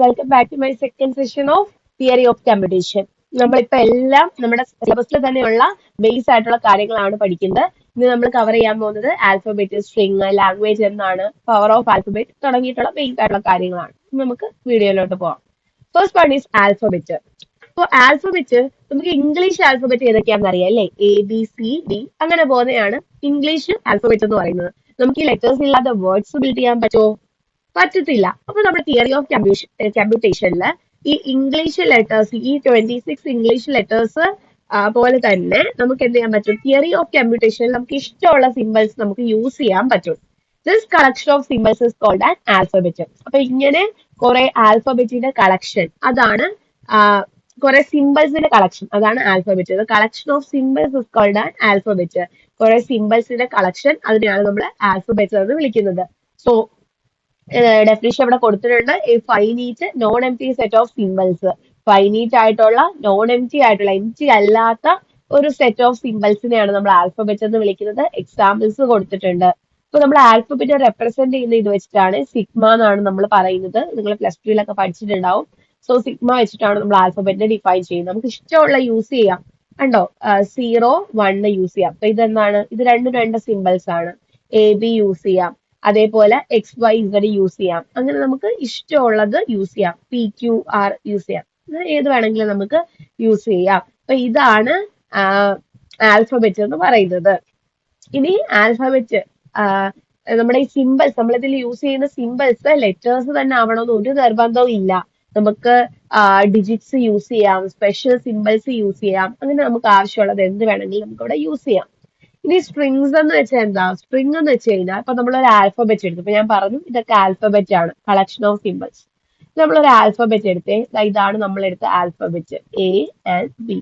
Welcome back to my second session of theory of computation. നമ്മളിപ്പോ എല്ലാം നമ്മുടെ സിലബസിൽ തന്നെയുള്ള ബേസ് ആയിട്ടുള്ള കാര്യങ്ങളാണ് പഠിക്കുന്നത്. ഇന്ന് നമ്മൾ കവർ ചെയ്യാൻ പോകുന്നത് ആൽഫബറ്റ്, സ്ട്രിങ്, ലാംഗ്വേജ് എന്നാണ്, പവർ ഓഫ് ആൽഫബറ്റ് തുടങ്ങിയിട്ടുള്ള ബേസ് ആയിട്ടുള്ള കാര്യങ്ങളാണ്. നമുക്ക് വീഡിയോയിലോട്ട് പോകാം. First one is alphabet. അപ്പോൾ ആൽഫബറ്റ് നമുക്ക് ഇംഗ്ലീഷ് ആൽഫബറ്റ് ഏതൊക്കെയാണെന്ന് അറിയാം അല്ലേ? ABCD അങ്ങനെ പോകുന്നതാണ് ഇംഗ്ലീഷ് ആൽഫബറ്റ് എന്ന് പറയുന്നത്. നമുക്ക് ഈ ലെറ്റേഴ്സ് ഇല്ലാതെ വേർഡ്സ് ബിൽഡ് ചെയ്യാൻ പറ്റുമോ? പറ്റത്തില്ല. അപ്പൊ നമ്മുടെ തിയറി ഓഫ് കമ്പ്യൂട്ടേഷനിൽ ഈ ഇംഗ്ലീഷ് ലെറ്റേഴ്സ്, ഈ 26 ഇംഗ്ലീഷ് ലെറ്റേഴ്സ് പോലെ തന്നെ നമുക്ക് എന്ത് ചെയ്യാൻ പറ്റും? തിയറി ഓഫ് കമ്പ്യൂട്ടേഷനിൽ നമുക്ക് ഇഷ്ടമുള്ള സിമ്പിൾസ് നമുക്ക് യൂസ് ചെയ്യാൻ പറ്റും. This collection of symbols is called an alphabet. അപ്പൊ ഇങ്ങനെ കുറെ ആൽഫബറ്റിന്റെ കളക്ഷൻ, അതാണ് കുറെ സിമ്പിൾസിന്റെ കളക്ഷൻ, അതാണ് alphabet. Collection of symbols is called an alphabet. കുറെ സിമ്പിൾസിന്റെ കളക്ഷൻ, അതിനെയാണ് നമ്മൾ ആൽഫബറ്റ് എന്ന് വിളിക്കുന്നത്. സോ ഡെഫിനിഷൻ ഇവിടെ കൊടുത്തിട്ടുണ്ട്. A finite non empty set of symbols. Finite ആയിട്ടുള്ള, നോൺ എംപ്റ്റി ആയിട്ടുള്ള, എംപ്റ്റി അല്ലാത്ത ഒരു സെറ്റ് ഓഫ് സിമ്പിൾസിനെയാണ് നമ്മൾ ആൽഫബറ്റ് എന്ന് വിളിക്കുന്നത്. എക്സാമ്പിൾസ് കൊടുത്തിട്ടുണ്ട്. ഇപ്പൊ നമ്മൾ ആൽഫബറ്റ് റെപ്രസെന്റ് ചെയ്യുന്ന ഇത് വെച്ചിട്ടാണ്, സിഗ്മ എന്നാണ് നമ്മൾ പറയുന്നത്. നിങ്ങൾ പ്ലസ് ടുവിലൊക്കെ പഠിച്ചിട്ടുണ്ടാവും. സോ സിഗ്മ വെച്ചിട്ടാണ് നമ്മൾ ആൽഫബറ്റിനെ ഡിഫൈൻ ചെയ്യുന്നത്. നമുക്ക് ഇഷ്ടമുള്ള യൂസ് ചെയ്യാം. കണ്ടോ, 0, 1 യൂസ് ചെയ്യാം. അപ്പൊ ഇതെന്താണ്? ഇത് രണ്ടും രണ്ട് സിമ്പിൾസ് ആണ്. AB യൂസ് ചെയ്യാം, അതേപോലെ XYZ യൂസ് ചെയ്യാം. അങ്ങനെ നമുക്ക് ഇഷ്ടമുള്ളത് യൂസ് ചെയ്യാം. PQR യൂസ് ചെയ്യാം. ഏത് വേണമെങ്കിലും നമുക്ക് യൂസ് ചെയ്യാം. അപ്പൊ ഇതാണ് ആൽഫബറ്റ് എന്ന് പറയുന്നത്. ഇനി ആൽഫബറ്റ് നമ്മുടെ ഈ സിമ്പിൾസ്, നമ്മളിതിൽ യൂസ് ചെയ്യുന്ന സിമ്പിൾസ് ലെറ്റേഴ്സ് തന്നെ ആവണമെന്ന് ഒരു നിർബന്ധവും ഇല്ല. നമുക്ക് ഡിജിറ്റ്സ് യൂസ് ചെയ്യാം, സ്പെഷ്യൽ സിമ്പിൾസ് യൂസ് ചെയ്യാം. അങ്ങനെ നമുക്ക് ആവശ്യമുള്ളത് എന്ത് വേണമെങ്കിലും നമുക്ക് ഇവിടെ യൂസ് ചെയ്യാം. ഇനി സ്ട്രിങ്സ് എന്ന് വെച്ചാൽ എന്താ? സ്ട്രിങ് എന്ന് വെച്ച് കഴിഞ്ഞാൽ ഇപ്പൊ നമ്മളൊരു ആൽഫബറ്റ് എടുത്തു. ഇപ്പൊ ഞാൻ പറഞ്ഞു ഇതൊക്കെ ആൽഫബറ്റ് ആണ്, കളക്ഷൻ ഓഫ് സിമ്പിൾസ്. നമ്മളൊരു ആൽഫബറ്റ് എടുത്തേ, ഇതാണ് നമ്മൾ എടുത്ത alphabet A and B.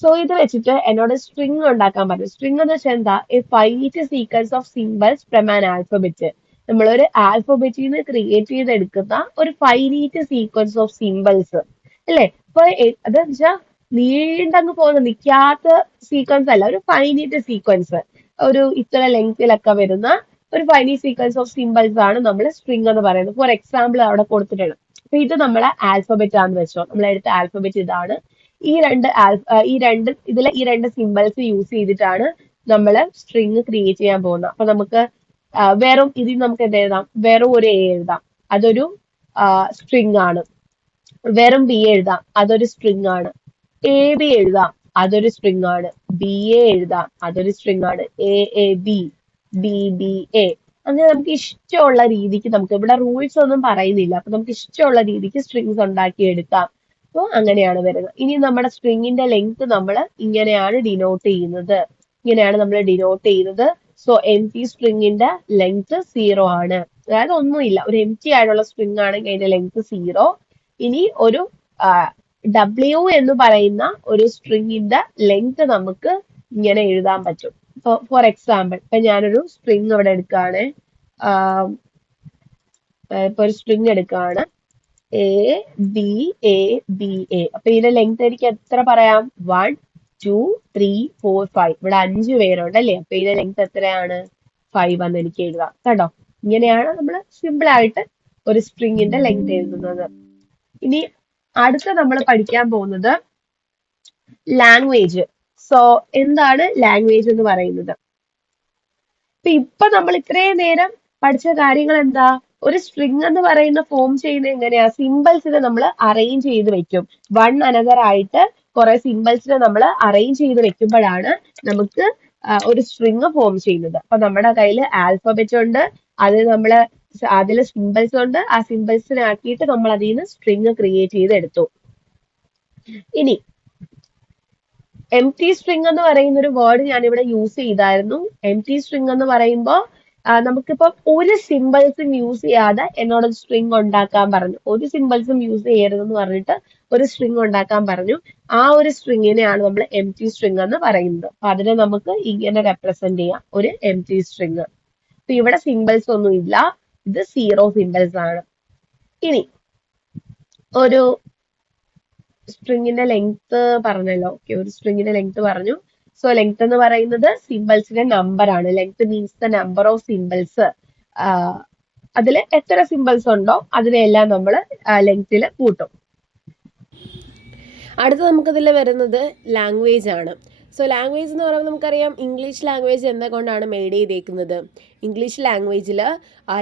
So ഇത് വെച്ചിട്ട് എന്നോട് സ്ട്രിങ് ഉണ്ടാക്കാൻ പറഞ്ഞു. സ്ട്രിങ് എന്ന് വെച്ചാൽ എന്താ? A finite sequence of symbols from an alphabet. നമ്മളൊരു ആൽഫബറ്റിൽ നിന്ന് ക്രിയേറ്റ് ചെയ്തെടുക്കുന്ന ഒരു ഫൈനൈറ്റ് സീക്വൻസ് ഓഫ് സിമ്പിൾസ് അല്ലേ? അപ്പൊ അത് വെച്ചാൽ നീണ്ടങ്ങ് പോകുന്ന നിൽക്കാത്ത സീക്വൻസ് അല്ല, ഒരു ഫൈനൈറ്റ് സീക്വൻസ്, ഒരു ഇത്ര ലെങ്തിലൊക്കെ വരുന്ന ഒരു ഫൈനൈറ്റ് സീക്വൻസ് ഓഫ് സിമ്പിൾസ് ആണ് നമ്മൾ സ്ട്രിങ് എന്ന് പറയുന്നത്. ഫോർ എക്സാമ്പിൾ അവിടെ കൊടുത്തിട്ടുണ്ട്. അപ്പൊ ഇത് നമ്മളെ ആൽഫബറ്റ് ആണെന്ന് വെച്ചോ. നമ്മൾ എടുത്ത ആൽഫബറ്റ് ഇതാണ്. ഈ രണ്ട് സിമ്പിൾസ് യൂസ് ചെയ്തിട്ടാണ് നമ്മൾ സ്ട്രിങ് ക്രിയേറ്റ് ചെയ്യാൻ പോകുന്നത്. അപ്പൊ നമുക്ക് വെറും ഇതിൽ നമുക്ക് എന്ത് എഴുതാം? വെറും ഒരു A എഴുതാം, അതൊരു സ്ട്രിങ് ആണ്. വെറും B എഴുതാം, അതൊരു സ്ട്രിങ് ആണ്. AB എഴുതാം, അതൊരു സ്ട്രിങ് ആണ്. BA എഴുതാം, അതൊരു സ്ട്രിങ് ആണ്. AAB, BBA. അങ്ങനെ നമുക്ക് ഇഷ്ടമുള്ള രീതിക്ക്, നമുക്ക് ഇവിടെ റൂൾസ് ഒന്നും പറയുന്നില്ല. അപ്പൊ നമുക്ക് ഇഷ്ടമുള്ള രീതിക്ക് സ്ട്രിങ്സ് ഉണ്ടാക്കി എടുക്കാം. അപ്പോൾ അങ്ങനെയാണ് വരുന്നത്. ഇനി നമ്മുടെ സ്ട്രിങ്ങിന്റെ ലെങ്ത് നമ്മൾ ഇങ്ങനെയാണ് ഡിനോട്ട് ചെയ്യുന്നത്. സോ എംപ്റ്റി സ്ട്രിങ്ങിന്റെ ലെങ്ത് 0 ആണ്. അതായത് ഒന്നുമില്ല, ഒരു എംപ്റ്റി ആയിട്ടുള്ള സ്ട്രിങ് ആണെങ്കിൽ അതിന്റെ ലെങ്ത് 0. ഇനി ഒരു W എന്ന് പറയുന്ന ഒരു സ്ട്രിങ്ങിന്റെ ലെങ്ത് നമുക്ക് ഇങ്ങനെ എഴുതാൻ പറ്റും. ഫോർ എക്സാമ്പിൾ, ഇപ്പൊ ഞാനൊരു സ്ട്രിങ് ഇവിടെ എടുക്കുകയാണ്. ഇപ്പൊ ഒരു സ്ട്രിങ് എടുക്കുകയാണ്, ABABA. അപ്പൊ ഇതിന്റെ ലെങ്ത് എനിക്ക് എത്ര പറയാം? 1, 2, 3, 4, 5. ഇവിടെ 5 പേരുണ്ട് അല്ലേ? അപ്പൊ ഇതിന്റെ ലെങ്ത് എത്രയാണ്? 5 എന്ന് എനിക്ക് എഴുതാം. കേട്ടോ, ഇങ്ങനെയാണ് നമ്മൾ സിമ്പിൾ ആയിട്ട് ഒരു സ്ട്രിങ്ങിന്റെ ലെങ്ത് എഴുതുന്നത്. ഇനി അടുത്ത നമ്മൾ പഠിക്കാൻ പോകുന്നത് ലാംഗ്വേജ്. സോ എന്താണ് ലാംഗ്വേജ് എന്ന് പറയുന്നത്? ഇപ്പൊ നമ്മൾ ഇത്രയും നേരം പഠിച്ച കാര്യങ്ങൾ എന്താ? ഒരു സ്ട്രിങ് എന്ന് പറയുന്ന ഫോം ചെയ്യുന്നത് എങ്ങനെയാ? സിമ്പിൾസിനെ നമ്മൾ അറേഞ്ച് ചെയ്ത് വെക്കും. വൺ അനദർ ആയിട്ട് കുറെ സിമ്പിൾസിനെ നമ്മൾ അറേഞ്ച് ചെയ്ത് വെക്കുമ്പോഴാണ് നമുക്ക് ഒരു സ്ട്രിങ് ഫോം ചെയ്യുന്നത്. അപ്പൊ നമ്മുടെ കയ്യിൽ ആൽഫബറ്റ് ഉണ്ട്, അതിൽ സിമ്പിൾസ് ഉണ്ട്. ആ സിമ്പിൾസിനെ ആക്കിയിട്ട് നമ്മൾ അതിൽ നിന്ന് സ്ട്രിങ് ക്രിയേറ്റ് ചെയ്തെടുത്തു. ഇനി എംപ്റ്റി സ്ട്രിങ് എന്ന് പറയുന്ന ഒരു വേർഡ് ഞാൻ ഇവിടെ യൂസ് ചെയ്തായിരുന്നു. എംപ്റ്റി സ്ട്രിങ് എന്ന് പറയുമ്പോൾ നമുക്കിപ്പോ ഒരു സിമ്പിൾസും യൂസ് ചെയ്യാതെ എന്നോട് സ്ട്രിങ് ഉണ്ടാക്കാൻ പറഞ്ഞു. ഒരു സിമ്പിൾസും യൂസ് ചെയ്യരുതെന്ന് പറഞ്ഞിട്ട് ഒരു സ്ട്രിങ് ഉണ്ടാക്കാൻ പറഞ്ഞു. ആ ഒരു സ്ട്രിങ്ങിനെയാണ് നമ്മൾ എംപ്റ്റി സ്ട്രിങ് എന്ന് പറയുന്നത്. അപ്പൊ അതിനെ നമുക്ക് ഇങ്ങനെ റെപ്രസെന്റ് ചെയ്യാം, ഒരു എംപ്റ്റി സ്ട്രിങ്. അപ്പൊ ഇവിടെ സിമ്പിൾസ് ഒന്നും ഇല്ല, ഇത് 0 സിമ്പിൾസ് ആണ്. ഇനി ഒരു സ്ട്രിങ്ങിന്റെ ലെങ്ത് പറഞ്ഞല്ലോ. ഓക്കെ, ഒരു സ്ട്രിങ്ങിന്റെ ലെങ്ത് പറഞ്ഞു. സോ ലെങ്ത് എന്ന് പറയുന്നത് സിമ്പിൾസിന്റെ നമ്പർ ആണ്. Length means the number of symbols അതിൽ എത്ര സിമ്പിൾസ് ഉണ്ടോ അതിനെല്ലാം നമ്മൾ ലെങ്ത്തിൽ കൂട്ടും. അടുത്ത നമുക്കതിൽ വരുന്നത് ലാംഗ്വേജ് ആണ്. സോ ലാംഗ്വേജ് എന്ന് പറയുമ്പോൾ നമുക്കറിയാം ഇംഗ്ലീഷ് ലാംഗ്വേജ് എന്തുകൊണ്ടാണ് മെയ്ഡ് ചെയ്തേക്കുന്നത്. ഇംഗ്ലീഷ് ലാംഗ്വേജിൽ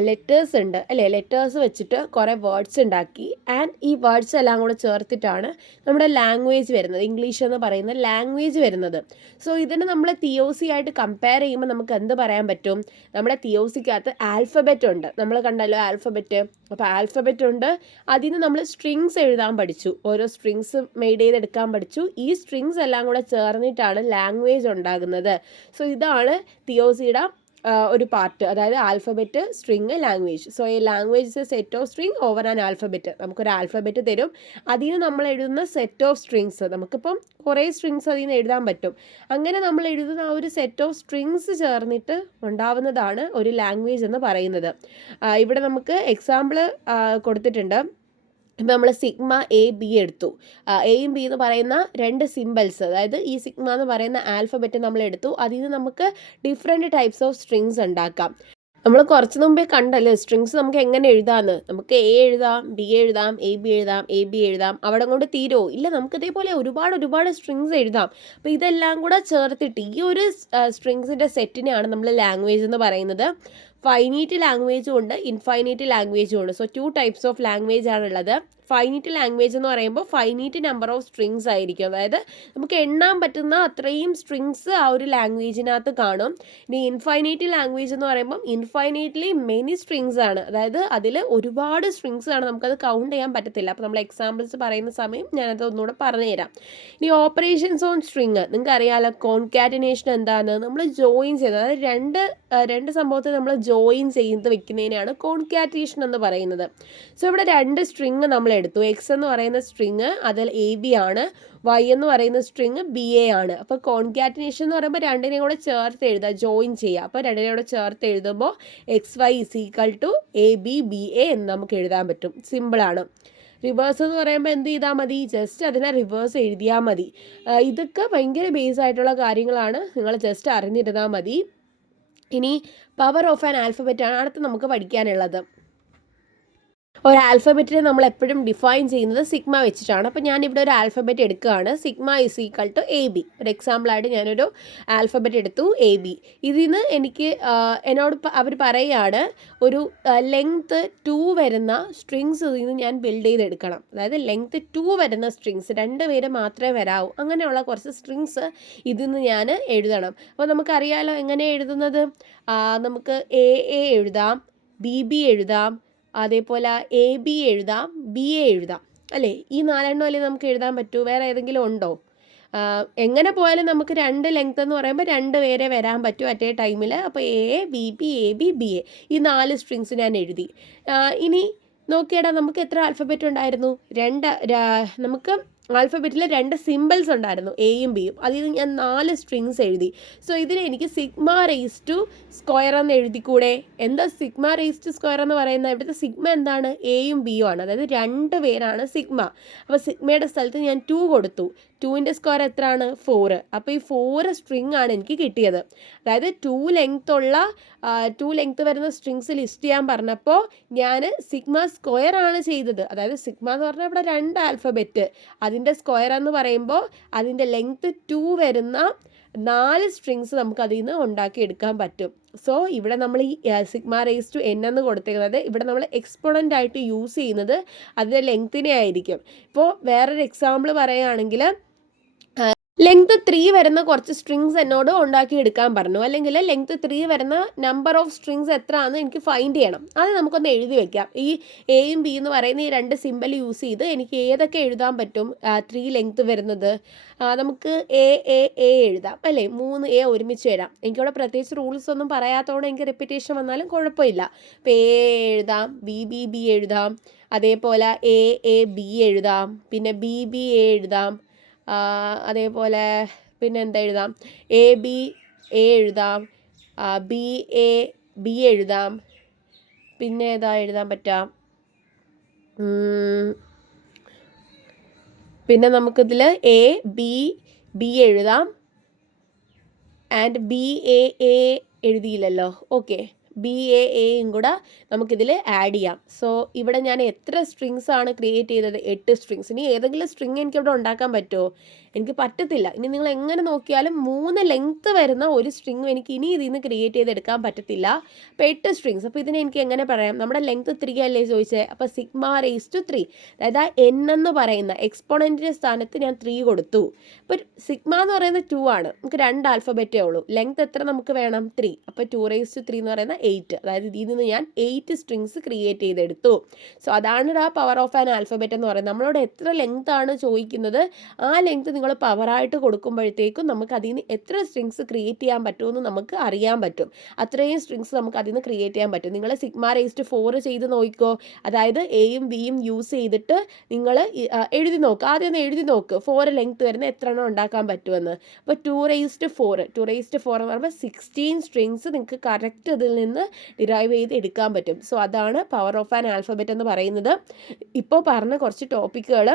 ലെറ്റേഴ്സ് ഉണ്ട് അല്ലേ, ലെറ്റേഴ്സ് വെച്ചിട്ട് കുറേ വേർഡ്സ് ഉണ്ടാക്കി ആൻഡ് ഈ വേർഡ്സ് എല്ലാം കൂടെ ചേർത്തിട്ടാണ് നമ്മുടെ ലാംഗ്വേജ് വരുന്നത്, ഇംഗ്ലീഷ് എന്ന് പറയുന്ന ലാംഗ്വേജ് വരുന്നത്. സോ ഇതിന് നമ്മൾ TOC ആയിട്ട് കമ്പയർ ചെയ്യുമ്പോൾ നമുക്ക് എന്ത് പറയാൻ പറ്റും, നമ്മുടെ TOCക്കകത്ത് ആൽഫബറ്റ് ഉണ്ട്, നമ്മൾ കണ്ടല്ലോ ആൽഫബറ്റ്. അപ്പോൾ ആൽഫബറ്റ് ഉണ്ട്, അതിന് നമ്മൾ സ്ട്രിങ്സ് എഴുതാൻ പഠിച്ചു, ഓരോ സ്ട്രിങ്സ് മെയ്ഡ് ചെയ്തെടുക്കാൻ പഠിച്ചു. ഈ സ്ട്രിങ്സ് എല്ലാം കൂടെ ചേർന്നിട്ടാണ് ലാംഗ്വേജ് ഉണ്ടാകുന്നത്. സോ ഇതാണ് TOCയുടെ ഒരു പാർട്ട്, അതായത് ആൽഫബറ്റ്, സ്ട്രിങ്, ലാംഗ്വേജ്. സോ ഈ language is A set of string over an alphabet. നമുക്കൊരു ആൽഫബറ്റ് തരും, അതിന് നമ്മൾ എഴുതുന്ന സെറ്റ് ഓഫ് സ്ട്രിങ്സ്, നമുക്കിപ്പം കുറേ സ്ട്രിങ്സ് അതിൽ നിന്ന് എഴുതാൻ പറ്റും. അങ്ങനെ നമ്മൾ എഴുതുന്ന ആ ഒരു സെറ്റ് ഓഫ് സ്ട്രിങ്സ് ചേർന്നിട്ട് ഉണ്ടാവുന്നതാണ് ഒരു ലാംഗ്വേജ് എന്ന് പറയുന്നത്. ഇവിടെ നമുക്ക് എക്സാമ്പിൾ കൊടുത്തിട്ടുണ്ട്. ഇപ്പം നമ്മൾ സിഗ്മ AB എടുത്തു, എയും ബി എന്ന് പറയുന്ന രണ്ട് സിമ്പിൾസ്, അതായത് ഈ സിഗ്മ എന്ന് പറയുന്ന ആൽഫബറ്റ് നമ്മൾ എടുത്തു, അതിൽ നിന്ന് നമുക്ക് ഡിഫറെൻറ്റ് ടൈപ്സ് ഓഫ് സ്ട്രിങ്സ് ഉണ്ടാക്കാം. നമ്മൾ കുറച്ച് മുമ്പേ കണ്ടല്ലോ സ്ട്രിങ്സ് നമുക്ക് എങ്ങനെ എഴുതാമെന്ന്. നമുക്ക് A എഴുതാം, B എഴുതാം, AB എഴുതാം, AB എഴുതാം. അവിടെ കൊണ്ട് തീരുമോ? ഇല്ല, നമുക്ക് ഇതേപോലെ ഒരുപാട് സ്ട്രിങ്സ് എഴുതാം. അപ്പോൾ ഇതെല്ലാം കൂടെ ചേർത്തിട്ട് ഈ ഒരു സ്ട്രിങ്സിൻ്റെ സെറ്റിനെയാണ് നമ്മൾ ലാംഗ്വേജ് എന്ന് പറയുന്നത്. ഫൈനൈറ്റ് ലാംഗ്വേജും ഉണ്ട്, ഇൻഫൈനൈറ്റ് ലാംഗ്വേജും ഉണ്ട്. സോ 2 ടൈപ്സ് ഓഫ് ലാംഗ്വേജ് ആണുള്ളത്. ഫൈനൈറ്റ് ലാംഗ്വേജ് എന്ന് പറയുമ്പോൾ ഫൈനൈറ്റ് നമ്പർ ഓഫ് സ്ട്രിങ്സ് ആയിരിക്കും, അതായത് നമുക്ക് എണ്ണാൻ പറ്റുന്ന അത്രയും സ്ട്രിങ്സ് ആ ഒരു ലാംഗ്വേജിനകത്ത് കാണും. ഇനി ഇൻഫൈനൈറ്റ് ലാംഗ്വേജ് എന്ന് പറയുമ്പോൾ ഇൻഫൈനൈറ്റ്ലി മെനി സ്ട്രിങ്സ് ആണ്, അതായത് അതിൽ ഒരുപാട് സ്ട്രിങ്സ് ആണ്, നമുക്കത് കൗണ്ട് ചെയ്യാൻ പറ്റത്തില്ല. അപ്പോൾ നമ്മൾ എക്സാമ്പിൾസ് പറയുന്ന സമയം ഞാനത് ഒന്നുകൂടെ പറഞ്ഞു തരാം. ഇനി ഓപ്പറേഷൻസ് ഓൺ സ്ട്രിങ് നിങ്ങൾക്ക് അറിയാമല്ലോ. കോൺകാറ്റിനേഷൻ എന്താണ്, നമ്മൾ ജോയിൻ ചെയ്യുന്നത്, അതായത് രണ്ട് സംഭവത്തെ നമ്മൾ ജോയിൻ ചെയ്ത് വെക്കുന്നതിനാണ് കോൺകാറ്റിനേഷൻ എന്ന് പറയുന്നത്. സോ ഇവിടെ രണ്ട് സ്ട്രിങ് നമ്മൾ എടുത്തു. എക്സ് എന്ന് പറയുന്ന സ്ട്രിങ് അതിൽ AB ആണ്, Y എന്ന് പറയുന്ന സ്ട്രിങ് BA ആണ്. അപ്പോൾ കോൺകാറ്റിനേഷൻ എന്ന് പറയുമ്പോൾ രണ്ടിനെയും കൂടെ ചേർത്ത് എഴുതുക, ജോയിൻ ചെയ്യുക. അപ്പോൾ രണ്ടിനെയും കൂടെ ചേർത്ത് എഴുതുമ്പോൾ XY = AB BA എന്ന് നമുക്ക് എഴുതാൻ പറ്റും. സിമ്പിളാണ്. റിവേഴ്സ് എന്ന് പറയുമ്പോൾ എന്ത് ചെയ്താൽ മതി, ജസ്റ്റ് അതിനെ റിവേഴ്സ് എഴുതിയാൽ മതി. ഇതൊക്കെ ഭയങ്കര ബേസ് ആയിട്ടുള്ള കാര്യങ്ങളാണ്, നിങ്ങൾ ജസ്റ്റ് അറിഞ്ഞിരുന്നാൽ മതി. ഇനി പവർ ഓഫ് ആൻ ആൽഫബറ്റ് ആണ് അടുത്ത് നമുക്ക് പഠിക്കാനുള്ളത്. ഒരു ആൽഫബറ്റിനെ നമ്മൾ എപ്പോഴും ഡിഫൈൻ ചെയ്യുന്നത് സിഗ്മ വെച്ചിട്ടാണ്. അപ്പോൾ ഞാനിവിടെ ഒരു ആൽഫബറ്റ് എടുക്കുകയാണ്, സിഗ്മ = AB. ഒരു എക്സാമ്പിളായിട്ട് ഞാനൊരു ആൽഫബറ്റ് എടുത്തു, AB. ഇതിൽ നിന്ന് എനിക്ക് എന്നോട് അവർ പറയുകയാണ് ഒരു ലെങ്ത്ത് 2 വരുന്ന സ്ട്രിങ്സ് ഇതിൽ നിന്ന് ഞാൻ ബിൽഡ് ചെയ്തെടുക്കണം. അതായത് ലെങ്ത്ത് 2 വരുന്ന സ്ട്രിങ്സ്, 2 പേര് മാത്രമേ വരാവൂ, അങ്ങനെയുള്ള കുറച്ച് സ്ട്രിങ്സ് ഇതിൽ നിന്ന് ഞാൻ എഴുതണം. അപ്പോൾ നമുക്കറിയാമല്ലോ എങ്ങനെ എഴുതുന്നത്. നമുക്ക് AA എഴുതാം, BB എഴുതാം, അതേപോലെ AB എഴുതാം, BA എഴുതാം അല്ലേ. ഈ 4 അല്ലേ നമുക്ക് എഴുതാൻ പറ്റൂ, വേറെ ഏതെങ്കിലും ഉണ്ടോ? എങ്ങനെ പോയാലും നമുക്ക് 2 ലെങ്ത് എന്ന് പറയുമ്പോൾ 2 പേരെ വരാൻ പറ്റും അറ്റ് എ ടൈമിൽ. അപ്പോൾ AA BB AB BA ഈ 4 സ്ട്രിങ്സ് ഞാൻ എഴുതി. ഇനി നോക്കിയടാ, നമുക്ക് എത്ര ആൽഫബറ്റ് ഉണ്ടായിരുന്നു? നമുക്ക് ആൽഫബറ്റിൽ 2 സിമ്പിൾസ് ഉണ്ടായിരുന്നു, എയും ബിയും. അതിൽ ഞാൻ 4 സ്ട്രിങ്സ് എഴുതി. സോ ഇതിന് എനിക്ക് σ² എന്ന് എഴുതിക്കൂടെ? എന്താ σ² എന്ന് പറയുന്നത്? ഇവിടുത്തെ സിഗ്മ എന്താണ്? എയും ബിയും ആണ്, അതായത് 2 പേരാണ് സിഗ്മ. അപ്പോൾ സിഗ്മയുടെ സ്ഥലത്ത് ഞാൻ 2 കൊടുത്തു. 2ൻ്റെ സ്ക്വയർ എത്രയാണ്? 4. അപ്പോൾ ഈ 4 സ്ട്രിങ് ആണ് എനിക്ക് കിട്ടിയത്. അതായത് 2 ലെങ്ത് വരുന്ന സ്ട്രിങ്സ് ലിസ്റ്റ് ചെയ്യാൻ പറഞ്ഞപ്പോൾ ഞാൻ σ² ആണ് ചെയ്തത്. അതായത് സിഗ്മ എന്ന് പറഞ്ഞാൽ ഇവിടെ 2 ആൽഫബറ്റ്, അതിൻ്റെ സ്ക്വയർ എന്ന് പറയുമ്പോൾ അതിൻ്റെ ലെങ്ത് 2 വരുന്ന 4 സ്ട്രിങ്സ് നമുക്ക് അതിൽ നിന്ന് ഉണ്ടാക്കിയെടുക്കാൻ പറ്റും. സോ ഇവിടെ നമ്മൾ ഈ σ⁻n എന്ന് കൊടുത്തേക്കുന്നത്, ഇവിടെ നമ്മൾ എക്സ്പോണൻ്റ് ആയിട്ട് യൂസ് ചെയ്യുന്നത് അതിൻ്റെ ലെങ്ത്തിനെ ആയിരിക്കും. ഇപ്പോൾ വേറൊരു എക്സാമ്പിൾ പറയുകയാണെങ്കിൽ, ലെങ്ത് 3 വരുന്ന കുറച്ച് സ്ട്രിങ്സ് എന്നോട് ഉണ്ടാക്കിയെടുക്കാൻ പറഞ്ഞു, അല്ലെങ്കിൽ ലെങ്ത് 3 വരുന്ന നമ്പർ ഓഫ് സ്ട്രിങ്സ് എത്രയാണെന്ന് എനിക്ക് ഫൈൻഡ് ചെയ്യണം. അത് നമുക്കൊന്ന് എഴുതി വെക്കാം. ഈ എയും ബി എന്ന് പറയുന്ന ഈ 2 സിമ്പിൾ യൂസ് ചെയ്ത് എനിക്ക് ഏതൊക്കെ എഴുതാൻ പറ്റും 3 ലെങ്ത് വരുന്നത്? നമുക്ക് എ എഴുതാം അല്ലേ, 3 A ഒരുമിച്ച് എഴുതാം. എനിക്കിവിടെ പ്രത്യേകിച്ച് റൂൾസ് ഒന്നും പറയാത്തതുകൊണ്ട് എനിക്ക് റിപ്പീറ്റേഷൻ വന്നാലും കുഴപ്പമില്ല. അപ്പോൾ എഴുതാം, ബി എഴുതാം, അതേപോലെ എ ബി എഴുതാം, പിന്നെ ബി എഴുതാം, അതേപോലെ പിന്നെ എന്താ എഴുതാം, AB എഴുതാം, BA എഴുതാം, പിന്നെ ഏതാ എഴുതാൻ പറ്റാം? പിന്നെ നമുക്കിതിൽ AB എഴുതാം ആൻഡ് BA എഴുതിയില്ലല്ലോ. ഓക്കെ, BAAയും കൂടെ നമുക്കിതിൽ ആഡ് ചെയ്യാം. സോ ഇവിടെ ഞാൻ എത്ര സ്ട്രിങ്സ് ആണ് ക്രിയേറ്റ് ചെയ്തത്? 8 സ്ട്രിങ്സ്. ഇനി ഏതെങ്കിലും സ്ട്രിങ് എനിക്കിവിടെ ഉണ്ടാക്കാൻ പറ്റുമോ? എനിക്ക് പറ്റത്തില്ല. ഇനി നിങ്ങൾ എങ്ങനെ നോക്കിയാലും 3 ലെങ്ത്ത് വരുന്ന ഒരു സ്ട്രിങ്ങും എനിക്ക് ഇനി ഇതിൽ നിന്ന് ക്രിയേറ്റ് ചെയ്തെടുക്കാൻ പറ്റത്തില്ല. അപ്പോൾ 8 സ്ട്രിങ്സ്. അപ്പോൾ ഇതിനെ എനിക്ക് എങ്ങനെ പറയാം? നമ്മുടെ ലെങ്ത്ത് 3 അല്ലേ ചോദിച്ചത്. അപ്പോൾ സിഗ്മ റേസ് ടു 3, അതായത് ആ n എന്ന് പറയുന്ന എക്സ്പോണൻറ്റിൻ്റെ സ്ഥാനത്ത് ഞാൻ 3 കൊടുത്തു. അപ്പോൾ സിഗ്മ എന്ന് പറയുന്നത് 2 ആണ്. നമുക്ക് 2 ആൽഫബറ്റേ ഉള്ളൂ. ലെങ്ത്ത് എത്ര നമുക്ക് വേണം? 3. അപ്പോൾ 2 റേസ് ടു 3 എന്ന് പറയുന്ന 8. അതായത് ഇതിൽ നിന്ന് ഞാൻ 8 സ്ട്രിങ്സ് ക്രിയേറ്റ് ചെയ്തെടുത്തു. സോ അതാണ് ആ പവർ ഓഫ് ആൻ ആൽഫബറ്റ് എന്ന് പറയുന്നത്. നമ്മളോട് എത്ര ലെങ്ത് ആണ് ചോദിക്കുന്നത്, ആ ലെങ്ത് നിങ്ങൾ പവറായിട്ട് കൊടുക്കുമ്പോഴത്തേക്കും നമുക്ക് അതിൽ നിന്ന് എത്ര സ്ട്രിങ്സ് ക്രിയേറ്റ് ചെയ്യാൻ പറ്റുമെന്ന് നമുക്ക് അറിയാൻ പറ്റും. അത്രയും സ്ട്രിങ്സ് നമുക്ക് അതിൽ നിന്ന് ക്രിയേറ്റ് ചെയ്യാൻ പറ്റും. നിങ്ങൾ സിഗ്മ റേസ് ടു 4 ചെയ്ത് നോക്കിക്കോ. അതായത് എയും ബിയും യൂസ് ചെയ്തിട്ട് നിങ്ങൾ എഴുതി നോക്കുക. ആദ്യം ഒന്ന് എഴുതി നോക്ക് 4 ലെങ്ത് വരുന്ന എത്ര എണ്ണം ഉണ്ടാക്കാൻ പറ്റുമെന്ന്. അപ്പോൾ 2 റേസ് ടു 4 എന്ന് പറയുമ്പോൾ 16 സ്ട്രിങ്സ് നിങ്ങൾക്ക് കറക്റ്റ് അതിൽ നിന്ന് ഡിറൈവ് ചെയ്ത് എടുക്കാൻ പറ്റും. സോ അതാണ് പവർ ഓഫ് ആൻ ആൽഫബറ്റ് എന്ന് പറയുന്നത്. ഇപ്പോൾ പറഞ്ഞ കുറച്ച് ടോപ്പിക്കുകൾ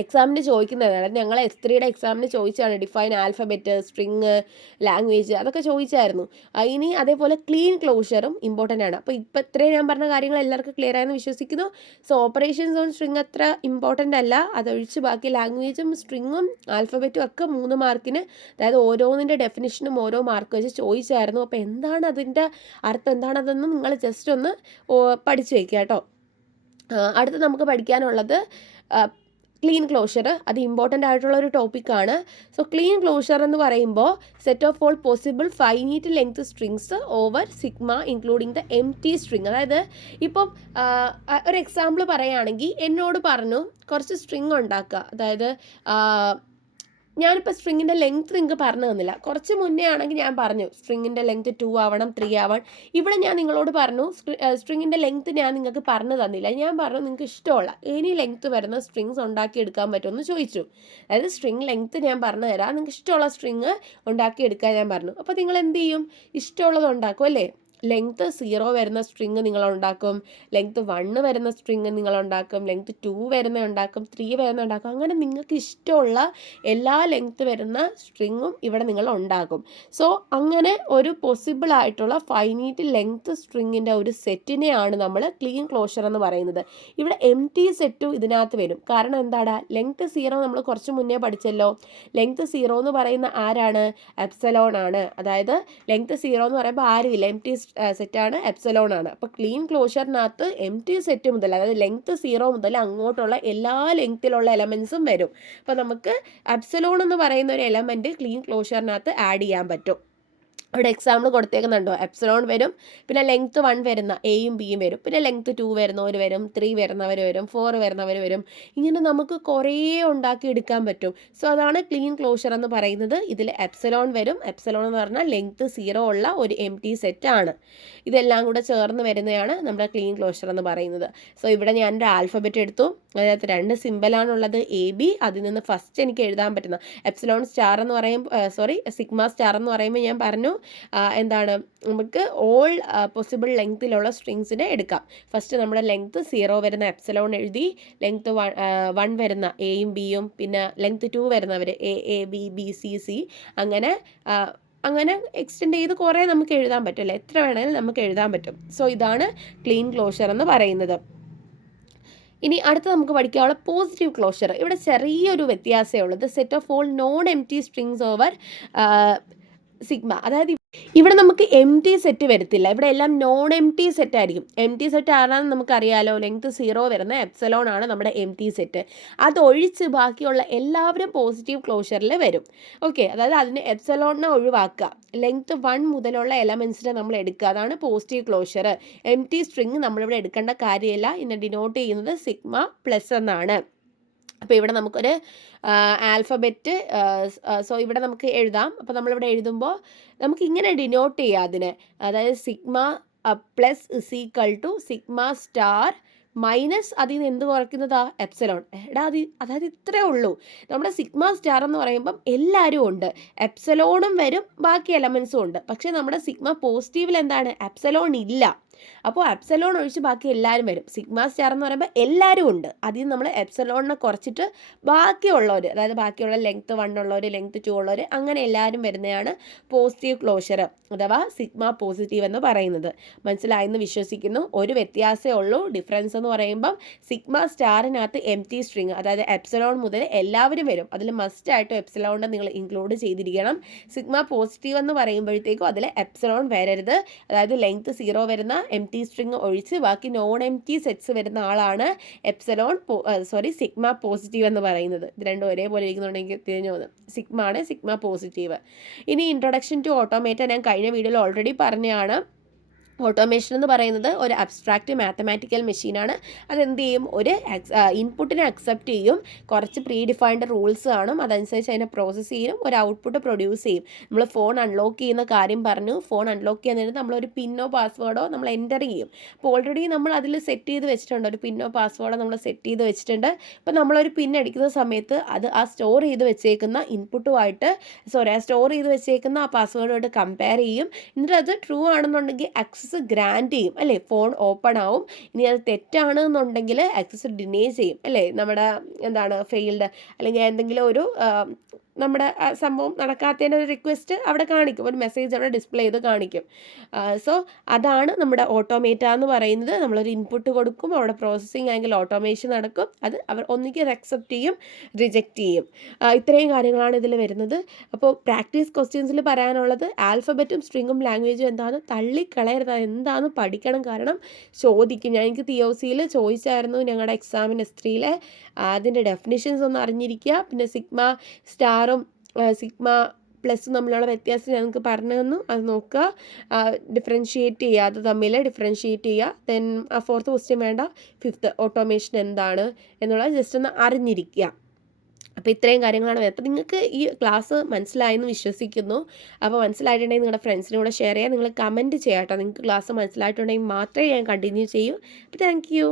എക്സാമിന് ചോദിക്കുന്നതാണ്. ഞങ്ങൾ S3യുടെ എക്സാമിന് ചോദിച്ചാണ് ഡിഫൈൻ ആൽഫബറ്റ്, സ്ട്രിങ്, ലാംഗ്വേജ്, അതൊക്കെ ചോദിച്ചായിരുന്നു. ഇനി അതേപോലെ ക്ലീൻ ക്ലോഷറും ഇമ്പോർട്ടൻ്റ് ആണ്. അപ്പോൾ ഇപ്പോൾ ഇത്രയും ഞാൻ പറഞ്ഞ കാര്യങ്ങൾ എല്ലാവർക്കും ക്ലിയർ ആയെന്ന് വിശ്വസിക്കുന്നു. സോ ഓപ്പറേഷൻസ് ഓൺ സ്ട്രിങ് അത്ര ഇമ്പോർട്ടൻ്റ് അല്ല. അതൊഴിച്ച് ബാക്കി ലാംഗ്വേജും സ്ട്രിങ്ങും ആൽഫബറ്റും ഒക്കെ 3 മാർക്കിന്, അതായത് ഓരോന്നിൻ്റെ ഡെഫിനിഷനും ഓരോ മാർക്ക് വെച്ച് ചോദിച്ചായിരുന്നു. അപ്പോൾ എന്താണ് അതിൻ്റെ അർത്ഥം, എന്താണതെന്ന് നിങ്ങൾ ജസ്റ്റ് ഒന്ന് പഠിച്ചു വയ്ക്കുക കേട്ടോ. അടുത്ത് നമുക്ക് പഠിക്കാനുള്ളത് ക്ലീൻ ക്ലോഷർ. അത് ഇമ്പോർട്ടൻ്റ് ആയിട്ടുള്ള ഒരു ടോപ്പിക്കാണ്. സോ ക്ലീൻ ക്ലോഷർ എന്ന് പറയുമ്പോൾ set of all possible finite length strings over sigma including the empty string. അതായത് ഇപ്പം ഒരു എക്സാമ്പിൾ പറയുകയാണെങ്കിൽ എന്നോട് പറഞ്ഞു കുറച്ച് സ്ട്രിങ് ഉണ്ടാക്കുക. അതായത് ഞാനിപ്പോൾ സ്ട്രിങ്ങിൻ്റെ ലെങ്ത് നിങ്ങൾക്ക് പറഞ്ഞു തന്നില്ല. കുറച്ച് മുന്നേ ആണെങ്കിൽ ഞാൻ പറഞ്ഞു സ്ട്രിങ്ങിൻ്റെ ലെങ്ത് 2 ആവണം, 3 ആവണം. ഇവിടെ ഞാൻ നിങ്ങളോട് പറഞ്ഞു സ്ട്രിങ്ങിൻ്റെ ലെങ്ത് ഞാൻ നിങ്ങൾക്ക് പറഞ്ഞു തന്നില്ല. ഞാൻ പറഞ്ഞു നിങ്ങൾക്ക് ഇഷ്ടമുള്ള എനി ലെങ്ത് വരുന്ന സ്ട്രിങ്സ് ഉണ്ടാക്കിയെടുക്കാൻ പറ്റുമെന്ന് ചോദിച്ചു. അതായത് സ്ട്രിങ് ലെങ്ത് ഞാൻ പറഞ്ഞു തരാം, നിങ്ങൾക്ക് ഇഷ്ടമുള്ള സ്ട്രിങ് ഉണ്ടാക്കിയെടുക്കാൻ ഞാൻ പറഞ്ഞു. അപ്പോൾ നിങ്ങൾ എന്ത് ചെയ്യും? ഇഷ്ടമുള്ളത് ഉണ്ടാക്കും അല്ലേ? ലെങ്ത് 0 വരുന്ന സ്ട്രിങ് നിങ്ങൾ ഉണ്ടാക്കും, ലെങ്ത് 1 വരുന്ന സ്ട്രിങ് നിങ്ങൾ ഉണ്ടാക്കും, ലെങ്ത് 2 വരുന്ന ഉണ്ടാക്കും, 3 വരുന്ന ഉണ്ടാക്കും. അങ്ങനെ നിങ്ങൾക്ക് ഇഷ്ടമുള്ള എല്ലാ ലെങ്ത് വരുന്ന സ്ട്രിങ്ങും ഇവിടെ നിങ്ങൾ ഉണ്ടാക്കും. സോ അങ്ങനെ ഒരു പോസിബിൾ ആയിട്ടുള്ള ഫൈനൈറ്റ് ലെങ്ത് സ്ട്രിങ്ങിൻ്റെ ഒരു സെറ്റിനെയാണ് നമ്മൾ ക്ലീൻ ക്ലോഷർ എന്ന് പറയുന്നത്. ഇവിടെ എംപ്റ്റി സെറ്റും ഇതിനകത്ത് വരും. കാരണം എന്താണ്? ലെങ്ത് 0 നമ്മൾ കുറച്ച് മുന്നേ പഠിച്ചല്ലോ. ലെങ്ത് 0 എന്ന് പറയുന്ന ആരാണ്? എപ്സിലോൺ ആണ്. അതായത് ലെങ്ത് 0 എന്ന് പറയുമ്പോൾ ആരുമില്ല, എംപ്റ്റി സെറ്റാണ്, എപ്സിലോൺ ആണ്. അപ്പോൾ ക്ലീൻ ക്ലോഷറിനകത്ത് എംപ്റ്റി സെറ്റ് മുതൽ, അതായത് ലെങ്ത് 0 മുതൽ അങ്ങോട്ടുള്ള എല്ലാ ലെങ്ത്തിലുള്ള എലമെൻസും വരും. അപ്പോൾ നമുക്ക് എപ്സിലോൺ എന്ന് പറയുന്ന ഒരു എലമെൻറ്റ് ക്ലീൻ ക്ലോഷറിനകത്ത് ആഡ് ചെയ്യാൻ പറ്റും. ഇവിടെ എക്സാമ്പിൾ കൊടുത്തേക്കുന്നുണ്ടോ? എപ്സിലോൺ വരും, പിന്നെ ലെങ്ത്ത് 1 വരുന്ന എയും ബിയും വരും, പിന്നെ ലെങ്ത്ത് 2 വരുന്നവർ വരും, 3 വരുന്നവർ വരും, 4 വരുന്നവർ വരും. ഇങ്ങനെ നമുക്ക് കുറേ ഉണ്ടാക്കി എടുക്കാൻ പറ്റും. സോ അതാണ് ക്ലീൻ ക്ലോഷർ എന്ന് പറയുന്നത്. ഇതിൽ എപ്സിലോൺ വരും. എപ്സിലോൺ എന്ന് പറഞ്ഞാൽ ലെങ്ത്ത് 0 ഉള്ള ഒരു എംപ്റ്റി സെറ്റാണ്. ഇതെല്ലാം കൂടെ ചേർന്ന് വരുന്നതാണ് നമ്മുടെ ക്ലീൻ ക്ലോഷർ എന്ന് പറയുന്നത്. സോ ഇവിടെ ഞാനൊരു ആൽഫബറ്റ് എടുത്തു. അതിനകത്ത് 2 സിമ്പലാണുള്ളത്, AB. അതിൽ നിന്ന് ഫസ്റ്റ് എനിക്ക് എഴുതാൻ പറ്റുന്ന എപ്സിലോൺ സ്റ്റാർ എന്ന് പറയുമ്പോൾ സിഗ്മ സ്റ്റാർ എന്ന് പറയുമ്പോൾ ഞാൻ പറഞ്ഞു എന്താണ്, നമുക്ക് ഓൾ പോസിബിൾ ലെങ്ത്തിലുള്ള സ്ട്രിങ്സിനെ എടുക്കാം. ഫസ്റ്റ് നമ്മുടെ ലെങ്ത്ത് 0 വരുന്ന എപ്സിലോൺ എഴുതി, ലെങ്ത്ത് 1 വരുന്ന എയും ബിയും, പിന്നെ ലെങ്ത്ത് 2 വരുന്നവർ AABBCC, അങ്ങനെ എക്സ്റ്റെൻഡ് ചെയ്ത് കുറേ നമുക്ക് എഴുതാൻ പറ്റും അല്ലേ? എത്ര വേണമെങ്കിലും നമുക്ക് എഴുതാൻ പറ്റും. സോ ഇതാണ് ക്ലീൻ ക്ലോഷർ എന്ന് പറയുന്നത്. ഇനി അടുത്ത് നമുക്ക് പഠിക്കാനുള്ള പോസിറ്റീവ് ക്ലോഷർ. ഇവിടെ ചെറിയൊരു വ്യത്യാസമേ ഉള്ളത്. Set of all non empty strings over sigma. അതായത് ഇവിടെ നമുക്ക് എംപ്റ്റി സെറ്റ് വരത്തില്ല. ഇവിടെ എല്ലാം നോൺ എംപ്റ്റി സെറ്റ് ആയിരിക്കും. എംപ്റ്റി സെറ്റ് ആരാണെന്ന് നമുക്കറിയാലോ. ലെങ്ത് 0 വരുന്ന എപ്സിലോൺ ആണ് നമ്മുടെ എംപ്റ്റി സെറ്റ്. അതൊഴിച്ച് ബാക്കിയുള്ള എല്ലാവരും പോസിറ്റീവ് ക്ലോഷറിൽ വരും. ഓക്കെ, അതായത് അതിന് എപ്സിലോണിനെ ഒഴിവാക്കുക, ലെങ്ത് 1 മുതലുള്ള എലമെൻസിനെ നമ്മൾ എടുക്കുക. അതാണ് പോസിറ്റീവ് ക്ലോഷർ. എംപ്റ്റി സ്ട്രിങ് നമ്മളിവിടെ എടുക്കേണ്ട കാര്യമില്ല. ഇതിനെ ഡിനോട്ട് ചെയ്യുന്നത് സിഗ്മ പ്ലസ് എന്നാണ്. അപ്പോൾ ഇവിടെ നമുക്കൊരു ആൽഫബറ്റ്, സോ ഇവിടെ നമുക്ക് എഴുതാം. അപ്പോൾ നമ്മളിവിടെ എഴുതുമ്പോൾ നമുക്ക് ഇങ്ങനെ ഡിനോട്ട് ചെയ്യാം അതിനെ. അതായത് sigma plus is equal to sigma star minus അതിൽ നിന്ന് എന്ത് കുറയ്ക്കുന്നതാ? എപ്സിലോൺ. അതായത് ഇത്രേ ഉള്ളൂ. നമ്മുടെ സിഗ്മ സ്റ്റാർ എന്ന് പറയുമ്പം എല്ലാവരും ഉണ്ട്, എപ്സിലോണും വരും, ബാക്കി എലമെൻസും ഉണ്ട്. പക്ഷേ നമ്മുടെ സിഗ്മ പോസിറ്റീവിൽ എന്താണ്? എപ്സിലോൺ ഇല്ല. അപ്പോൾ എപ്സിലോൺ ഒഴിച്ച് ബാക്കി എല്ലാവരും വരും. സിഗ്മ സ്റ്റാർ എന്ന് പറയുമ്പോൾ എല്ലാവരും ഉണ്ട്. അതിൽ നമ്മൾ എപ്സിലോണിനെ കുറച്ചിട്ട് ബാക്കിയുള്ളവർ, അതായത് ബാക്കിയുള്ള ലെങ്ത്ത് 1 ഉള്ളവർ, ലെങ്ത്ത് 2 ഉള്ളവർ, അങ്ങനെ എല്ലാവരും വരുന്നതാണ് പോസിറ്റീവ് ക്ലോഷർ അഥവാ സിഗ്മ പോസിറ്റീവ് എന്ന് പറയുന്നത്. മനസ്സിലായെന്ന് വിശ്വസിക്കുന്നു. ഒരു വ്യത്യാസമേ ഉള്ളൂ. ഡിഫറൻസ് എന്ന് പറയുമ്പം സിഗ്മ സ്റ്റാറിനകത്ത് എംപ്റ്റി സ്ട്രിങ്, അതായത് എപ്സിലോൺ മുതൽ എല്ലാവരും വരും. അതിൽ മസ്റ്റായിട്ടും എപ്സിലോണിനെ നിങ്ങൾ ഇൻക്ലൂഡ് ചെയ്തിരിക്കണം. സിഗ്മ പോസിറ്റീവ് എന്ന് പറയുമ്പോഴത്തേക്കും അതിൽ എപ്സിലോൺ വരരുത്. അതായത് ലെങ്ത്ത് 0 വരുന്ന എംപ്റ്റി സ്ട്രിങ് ഒഴിച്ച് ബാക്കി നോൺ എംപ്റ്റി സെറ്റ്സ് വരുന്ന ആളാണ് സിഗ്മ പോസിറ്റീവ് എന്ന് പറയുന്നത്. ഇത് രണ്ടും ഒരേപോലെ ഇരിക്കുന്നുണ്ടെങ്കിൽ തിരിഞ്ഞു പോകുന്നത്. സിഗ്മ ആണ് സിഗ്മ പോസിറ്റീവ്. ഇനി ഇൻട്രൊഡക്ഷൻ ടു ഓട്ടോമേറ്റ ഞാൻ കഴിഞ്ഞ വീഡിയോയിൽ ഓൾറെഡി പറഞ്ഞതാണ്. ഓട്ടോമേഷൻ എന്ന് പറയുന്നത് ഒരു അബ്സ്ട്രാക്റ്റ് മാത്തമാറ്റിക്കൽ മെഷീനാണ്. അതെന്ത് ചെയ്യും, ഒരു ഇൻപുട്ടിനെ അക്സെപ്റ്റ് ചെയ്യും, കുറച്ച് പ്രീ ഡിഫൈൻഡ് റൂൾസ് കാണും, അതനുസരിച്ച് അതിനെ പ്രോസസ്സ് ചെയ്യും, ഒരു ഔട്ട്പുട്ട് പ്രൊഡ്യൂസ് ചെയ്യും. നമ്മൾ ഫോൺ അൺലോക്ക് ചെയ്യുന്ന കാര്യം പറഞ്ഞു. ഫോൺ അൺലോക്ക് ചെയ്യുന്നതിന് നമ്മളൊരു പിന്നോ പാസ്വേഡോ നമ്മൾ എൻ്റർ ചെയ്യും. അപ്പോൾ ഓൾറെഡി നമ്മൾ അതിൽ സെറ്റ് ചെയ്ത് വെച്ചിട്ടുണ്ട്, ഒരു പിന്നോ പാസ്വേഡോ നമ്മൾ സെറ്റ് ചെയ്ത് വെച്ചിട്ടുണ്ട്. ഇപ്പോൾ നമ്മളൊരു പിൻ അടിക്കുന്ന സമയത്ത് അത് ആ സ്റ്റോർ ചെയ്ത് വെച്ചേക്കുന്ന ഇൻപുട്ടുമായിട്ട് സ്റ്റോർ ചെയ്ത് വെച്ചേക്കുന്ന ആ പാസ്വേഡുമായിട്ട് കമ്പയർ ചെയ്യും. എന്നിട്ട് അത് ട്രൂ ആണെന്നുണ്ടെങ്കിൽ ഗ്രാൻഡ് ചെയ്യും അല്ലേ, ഫോൺ ഓപ്പൺ ആവും. ഇനി അത് തെറ്റാണെന്നുണ്ടെങ്കിൽ ആക്സസ് ഡിനേ ചെയ്യും അല്ലേ, നമ്മുടെ ഫെയിൽഡ് അല്ലെങ്കിൽ എന്തെങ്കിലും ഒരു നമ്മുടെ സംഭവം നടക്കാത്തതിൻ്റെ ഒരു റിക്വസ്റ്റ് അവിടെ കാണിക്കും, ഒരു മെസ്സേജ് അവിടെ ഡിസ്പ്ലേ ചെയ്ത് കാണിക്കും. സോ അതാണ് നമ്മുടെ ഓട്ടോമേറ്റ എന്ന് പറയുന്നത്. നമ്മളൊരു ഇൻപുട്ട് കൊടുക്കും, അവിടെ പ്രോസസ്സിങ് ആണെങ്കിൽ ഓട്ടോമേഷൻ നടക്കും. അത് അവർ ഒന്നുകിൽ അക്സെപ്റ്റ് ചെയ്യും, റിജക്റ്റ് ചെയ്യും. ഇത്രയും കാര്യങ്ങളാണ് ഇതിൽ വരുന്നത്. അപ്പോൾ പ്രാക്ടീസ് ക്വസ്റ്റ്യൻസിൽ പറയാനുള്ളത് ആൽഫബറ്റും സ്ട്രിങ്ങും ലാംഗ്വേജും എന്താണെന്ന് തള്ളിക്കളയരുത്, എന്താണെന്ന് പഠിക്കണം. കാരണം ചോദിക്കും. എനിക്ക് തിയോസിയിൽ ചോദിച്ചായിരുന്നു ഞങ്ങളുടെ എക്സാമിന് S3-ലെ. അതിൻ്റെ ഡെഫിനിഷൻസ് ഒന്ന് അറിഞ്ഞിരിക്കുക. പിന്നെ സിഗ്മ സ്റ്റാറും സിഗ്മ പ്ലസ് തമ്മിലുള്ള വ്യത്യാസം ഞങ്ങൾക്ക് പറഞ്ഞു തന്നു, അത് നോക്കുക. ഡിഫറൻഷിയേറ്റ് ചെയ്യുക, അത് തമ്മിൽ ഡിഫറൻഷിയേറ്റ് ചെയ്യുക. ദെൻ 4th ക്വസ്റ്റ്യൻ വേണ്ട, 5th ഓട്ടോമേഷൻ എന്താണ് എന്നുള്ളത് ജസ്റ്റ് ഒന്ന് അറിഞ്ഞിരിക്കുക. അപ്പോൾ ഇത്രയും കാര്യങ്ങളാണ് വരുന്നത്. അപ്പോൾ നിങ്ങൾക്ക് ഈ ക്ലാസ് മനസ്സിലായെന്ന് വിശ്വസിക്കുന്നു. അപ്പോൾ മനസ്സിലായിട്ടുണ്ടെങ്കിൽ നിങ്ങളുടെ ഫ്രണ്ട്സിനും കൂടെ ഷെയർ ചെയ്യുക. നിങ്ങൾ കമൻറ്റ് ചെയ്യാം കേട്ടോ. നിങ്ങൾക്ക് ക്ലാസ് മനസ്സിലായിട്ടുണ്ടെങ്കിൽ മാത്രമേ ഞാൻ കണ്ടിന്യൂ ചെയ്യൂ. അപ്പോൾ താങ്ക് യു.